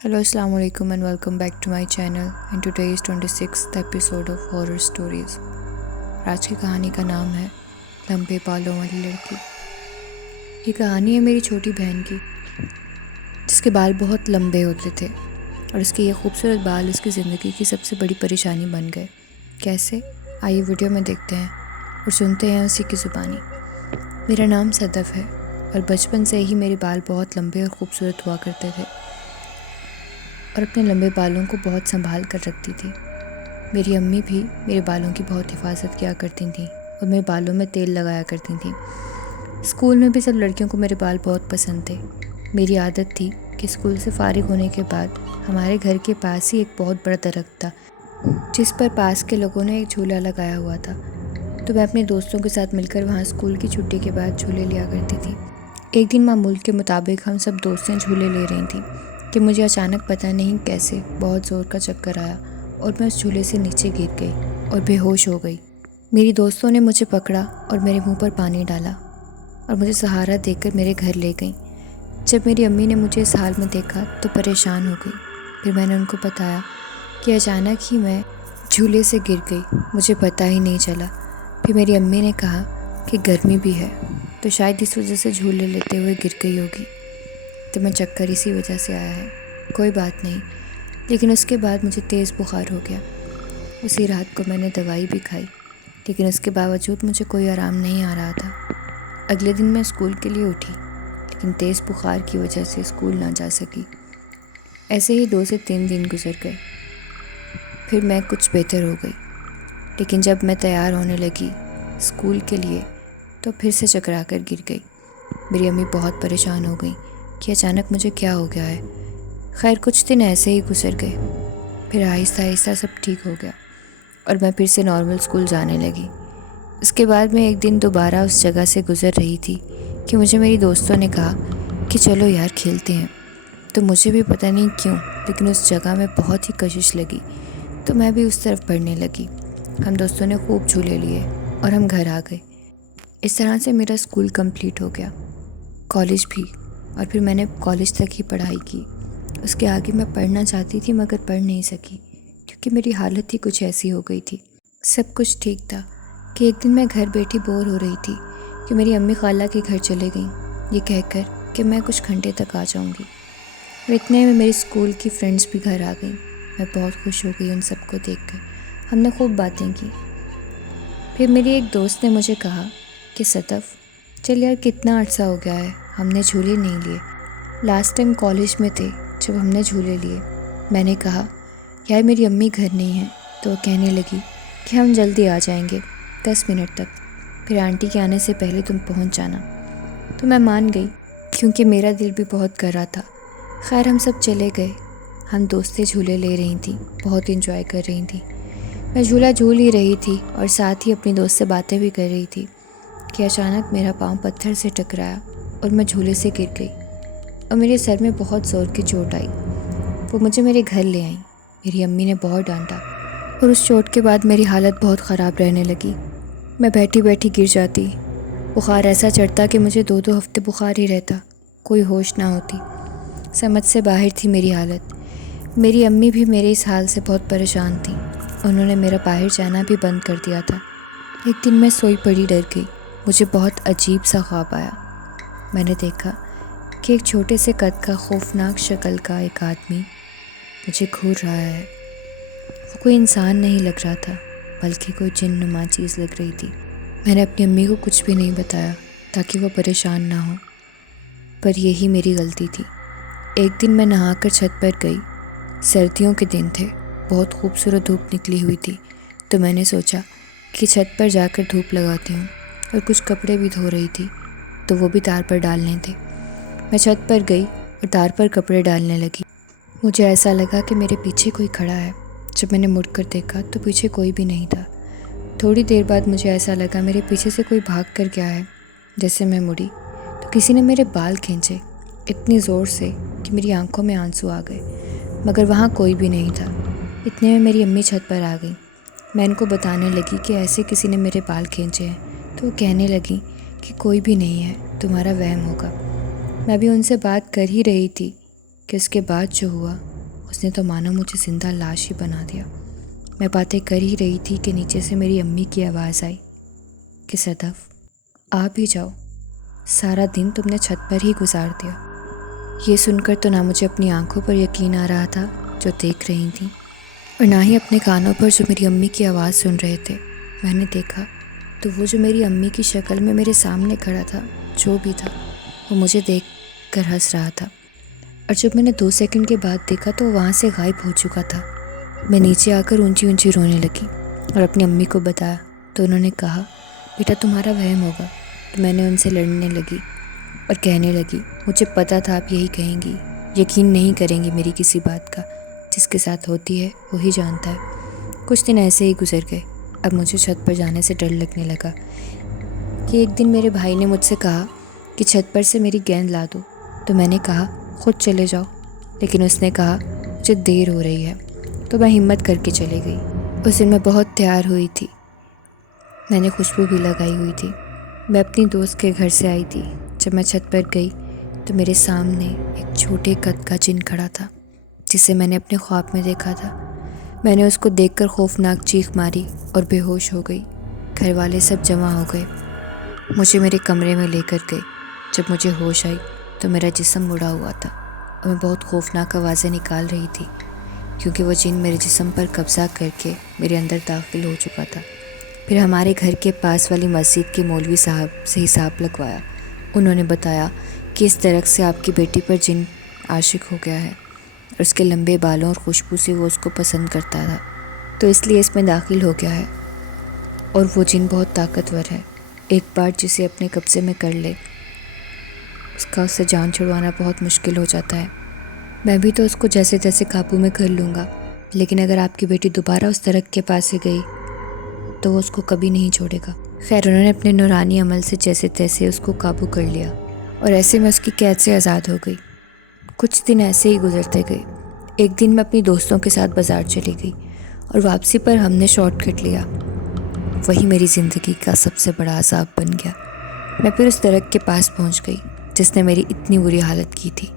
Hello, Assalamu alaikum and welcome back to my channel and today is 26th episode of Horror Stories. आज की कहानी का नाम है लंबे बालों वाली लड़की। ये कहानी है मेरी छोटी बहन की जिसके बाल बहुत लंबे होते थे और उसके ये खूबसूरत बाल उसकी ज़िंदगी की सबसे बड़ी परेशानी बन गए। कैसे? आइए वीडियो में देखते हैं और सुनते हैं उसी की ज़ुबानी। मेरा नाम सदफ है और बचपन से ही मेरे बाल बहुत लंबे और ख़ूबसूरत हुआ करते थे और अपने लंबे बालों को बहुत संभाल कर रखती थी। मेरी अम्मी भी मेरे बालों की बहुत हिफाजत किया करती थी और मेरे बालों में तेल लगाया करती थी। स्कूल में भी सब लड़कियों को मेरे बाल बहुत पसंद थे। मेरी आदत थी कि स्कूल से फ़ारिग होने के बाद हमारे घर के पास ही एक बहुत बड़ा दरख्त था जिस पर पास के लोगों ने एक झूला लगाया हुआ था, तो मैं अपने दोस्तों के साथ मिलकर वहाँ स्कूल की छुट्टी के बाद झूले लिया करती थी। एक दिन मामूल के मुताबिक हम सब दोस्तें झूले ले रही थी कि मुझे अचानक पता नहीं कैसे बहुत ज़ोर का चक्कर आया और मैं उस झूले से नीचे गिर गई और बेहोश हो गई। मेरी दोस्तों ने मुझे पकड़ा और मेरे मुंह पर पानी डाला और मुझे सहारा देकर मेरे घर ले गई। जब मेरी अम्मी ने मुझे इस हाल में देखा तो परेशान हो गई। फिर मैंने उनको बताया कि अचानक ही मैं झूले से गिर गई, मुझे पता ही नहीं चला। फिर मेरी अम्मी ने कहा कि गर्मी भी है तो शायद इस वजह से झूले लेते हुए गिर गई होगी, तो मैं चक्कर इसी वजह से आया है, कोई बात नहीं। लेकिन उसके बाद मुझे तेज़ बुखार हो गया। उसी रात को मैंने दवाई भी खाई, लेकिन उसके बावजूद मुझे कोई आराम नहीं आ रहा था। अगले दिन मैं स्कूल के लिए उठी, लेकिन तेज़ बुखार की वजह से स्कूल ना जा सकी। ऐसे ही 2 से 3 दिन गुजर गए। फिर मैं कुछ बेहतर हो गई, लेकिन जब मैं तैयार होने लगी स्कूल के लिए तो फिर से चकरा कर गिर गई। मेरी अम्मी बहुत परेशान हो गई कि अचानक मुझे क्या हो गया है। खैर कुछ दिन ऐसे ही गुजर गए। फिर आहिस्ता आहिस्ता सब ठीक हो गया और मैं फिर से नॉर्मल स्कूल जाने लगी। उसके बाद मैं एक दिन दोबारा उस जगह से गुजर रही थी कि मुझे मेरी दोस्तों ने कहा कि चलो यार खेलते हैं। तो मुझे भी पता नहीं क्यों, लेकिन उस जगह में बहुत ही कशिश लगी, तो मैं भी उस तरफ बढ़ने लगी। हम दोस्तों ने खूब झूले लिए और हम घर आ गए। इस तरह से मेरा स्कूल कंप्लीट हो गया, कॉलेज भी, और फिर मैंने कॉलेज तक ही पढ़ाई की। उसके आगे मैं पढ़ना चाहती थी मगर पढ़ नहीं सकी क्योंकि मेरी हालत ही कुछ ऐसी हो गई थी। सब कुछ ठीक था कि एक दिन मैं घर बैठी बोर हो रही थी कि मेरी अम्मी खाला के घर चले गईं, ये कहकर कि मैं कुछ घंटे तक आ जाऊंगी। और इतने में मेरी स्कूल की फ्रेंड्स भी घर आ गईं। मैं बहुत खुश हो गई उन सबको देखकर। हमने खूब बातें की। फिर मेरी एक दोस्त ने मुझे कहा कि सतफ, चल यार कितना अर्सा हो गया है, हमने झूले नहीं लिए। लास्ट टाइम कॉलेज में थे जब हमने झूले लिए। मैंने कहा यार मेरी अम्मी घर नहीं है, तो वो कहने लगी कि हम जल्दी आ जाएंगे 10 मिनट तक, फिर आंटी के आने से पहले तुम पहुंच जाना। तो मैं मान गई क्योंकि मेरा दिल भी बहुत कर रहा था। खैर हम सब चले गए। हम दोस्तें झूले ले रही थी, बहुत इंजॉय कर रही थी। मैं झूला झूल ही रही थी और साथ ही अपनी दोस्त से बातें भी कर रही थी कि अचानक मेरा पाँव पत्थर से टकराया और मैं झूले से गिर गई और मेरे सर में बहुत ज़ोर की चोट आई। वो मुझे मेरे घर ले आई। मेरी अम्मी ने बहुत डांटा और उस चोट के बाद मेरी हालत बहुत ख़राब रहने लगी। मैं बैठी बैठी गिर जाती, बुखार ऐसा चढ़ता कि मुझे 2-2 हफ्ते बुखार ही रहता, कोई होश ना होती। समझ से बाहर थी मेरी हालत। मेरी अम्मी भी मेरे इस हाल से बहुत परेशान थी। उन्होंने मेरा बाहर जाना भी बंद कर दिया था। एक दिन मैं सोई पड़ी डर गई। मुझे बहुत अजीब सा ख्वाब आया। मैंने देखा कि एक छोटे से कद का खौफनाक शक्ल का एक आदमी मुझे घूर रहा है। वो कोई इंसान नहीं लग रहा था, बल्कि कोई जिन्नुमा चीज़ लग रही थी। मैंने अपनी अम्मी को कुछ भी नहीं बताया ताकि वो परेशान ना हो, पर यही मेरी गलती थी। एक दिन मैं नहाकर छत पर गई। सर्दियों के दिन थे, बहुत खूबसूरत धूप निकली हुई थी, तो मैंने सोचा कि छत पर जाकर धूप लगाती हूँ, और कुछ कपड़े भी धो रही थी तो वो भी तार पर डालने थे। मैं छत पर गई और तार पर कपड़े डालने लगी। मुझे ऐसा लगा कि मेरे पीछे कोई खड़ा है। जब मैंने मुड़कर देखा तो पीछे कोई भी नहीं था। थोड़ी देर बाद मुझे ऐसा लगा मेरे पीछे से कोई भाग कर गया है। जैसे मैं मुड़ी तो किसी ने मेरे बाल खींचे इतनी ज़ोर से कि मेरी आंखों में आंसू आ गए, मगर वहाँ कोई भी नहीं था। इतने में मेरी अम्मी छत पर आ गई। मैं इनको बताने लगी कि ऐसे किसी ने मेरे बाल खींचे हैं, तो वो कहने लगी कि कोई भी नहीं है, तुम्हारा वहम होगा। मैं भी उनसे बात कर ही रही थी کہ اس کے بعد جو ہوا اس نے تو مانو مجھے زندہ لاش ہی بنا دیا۔ میں باتیں کر ہی رہی تھی کہ نیچے سے میری امی کی آواز آئی کہ صدف آ بھی جاؤ، سارا دن تم نے چھت پر ہی گزار دیا۔ یہ سن کر تو نہ مجھے اپنی آنکھوں پر یقین آ رہا تھا جو دیکھ رہی تھیں، اور نہ ہی اپنے کانوں پر جو میری امی کی آواز سن رہے تھے۔ میں نے دیکھا تو وہ جو میری امی کی شکل میں میرے سامنے کھڑا تھا، جو بھی تھا، وہ مجھے دیکھ کر ہنس رہا تھا، اور جب میں نے 2 سیکنڈ کے بعد دیکھا تو وہ وہاں سے غائب ہو چکا تھا۔ میں نیچے آ کر اونچی اونچی رونے لگی اور اپنی امی کو بتایا تو انہوں نے کہا بیٹا تمہارا وہم ہوگا۔ تو میں نے ان سے لڑنے لگی اور کہنے لگی مجھے پتہ تھا آپ یہی کہیں گی، یقین نہیں کریں گی میری کسی بات کا، جس کے ساتھ ہوتی ہے وہی جانتا ہے۔ کچھ دن ایسے ہی گزر گئے۔ اب مجھے چھت پر جانے سے ڈر لگنے لگا کہ ایک دن میرے بھائی نے مجھ سے کہا کہ چھت پر سے میری گیند لا دو، تو میں نے کہا خود چلے جاؤ، لیکن اس نے کہا مجھے دیر ہو رہی ہے، تو میں ہمت کر کے چلی گئی۔ اس دن میں بہت تیار ہوئی تھی، میں نے خوشبو بھی لگائی ہوئی تھی۔ میں اپنی دوست کے گھر سے آئی تھی۔ جب میں چھت پر گئی تو میرے سامنے ایک چھوٹے قد کا جن کھڑا تھا جسے میں نے اپنے خواب میں دیکھا تھا۔ میں نے اس کو دیکھ کر خوفناک چیخ ماری اور بے ہوش ہو گئی۔ گھر والے سب جمع ہو گئے، مجھے میرے کمرے میں لے کر گئے۔ جب مجھے ہوش آئی تو میرا جسم مڑا ہوا تھا اور میں بہت خوفناک آوازیں نکال رہی تھی، کیونکہ وہ جن میرے جسم پر قبضہ کر کے میرے اندر داخل ہو چکا تھا۔ پھر ہمارے گھر کے پاس والی مسجد کے مولوی صاحب سے حساب لگوایا۔ انہوں نے بتایا کہ اس درخت سے آپ کی بیٹی پر جن عاشق ہو گیا ہے، اور اس کے لمبے بالوں اور خوشبو سے وہ اس کو پسند کرتا تھا، تو اس لیے اس میں داخل ہو گیا ہے، اور وہ جن بہت طاقتور ہے۔ ایک بار جسے اپنے قبضے میں کر لے اس سے جان چھڑوانا بہت مشکل ہو جاتا ہے۔ میں بھی تو اس کو جیسے تیسے قابو میں کر لوں گا، لیکن اگر آپ کی بیٹی دوبارہ اس درخت کے پاس سے گئی تو وہ اس کو کبھی نہیں چھوڑے گا۔ خیر انہوں نے اپنے نورانی عمل سے جیسے تیسے اس کو قابو کر لیا، اور ایسے میں اس کی قید سے آزاد ہو گئی۔ کچھ دن ایسے ہی گزرتے گئے۔ ایک دن میں اپنی دوستوں کے ساتھ بازار چلی گئی اور واپسی پر ہم نے شارٹ کٹ لیا۔ وہی میری زندگی کا سب سے بڑا عذاب بن گیا۔ میں پھر اس درخت کے پاس پہنچ گئی جس نے میری اتنی بری حالت کی تھی۔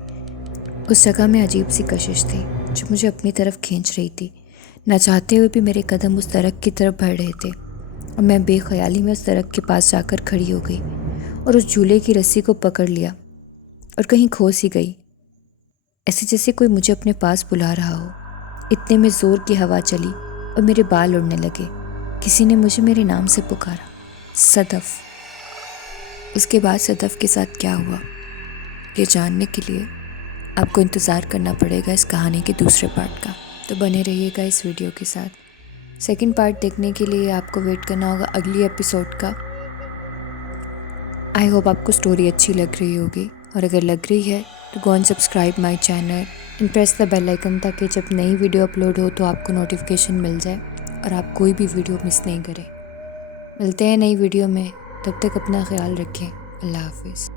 اس جگہ میں عجیب سی کشش تھی جو مجھے اپنی طرف کھینچ رہی تھی۔ نہ چاہتے ہوئے بھی میرے قدم اس درخت کی طرف بڑھ رہے تھے، اور میں بے خیالی میں اس درخت کے پاس جا کر کھڑی ہو گئی اور اس جھولے کی رسی کو پکڑ لیا اور کہیں کھو سی گئی، ایسے جیسے کوئی مجھے اپنے پاس بلا رہا ہو۔ اتنے میں زور کی ہوا چلی اور میرے بال اڑنے لگے۔ کسی نے مجھے میرے نام سے پکارا، صدف۔ اس کے بعد صدف کے ساتھ کیا ہوا یہ جاننے کے لیے آپ کو انتظار کرنا پڑے گا اس کہانی کے دوسرے پارٹ کا، تو بنے رہیے گا اس ویڈیو کے ساتھ۔ سیکنڈ پارٹ دیکھنے کے لیے آپ کو ویٹ کرنا ہوگا اگلی ایپیسوڈ کا۔ آئی ہوپ آپ کو سٹوری اچھی لگ رہی ہوگی، اور اگر لگ رہی ہے تو go and subscribe my channel and press the bell icon, تاکہ جب نئی ویڈیو اپلوڈ ہو تو آپ کو نوٹیفیکیشن مل جائے اور آپ کوئی بھی ویڈیو مس نہیں کریں۔ ملتے ہیں نئی ویڈیو میں، تب تک اپنا خیال رکھیں۔ اللہ حافظ۔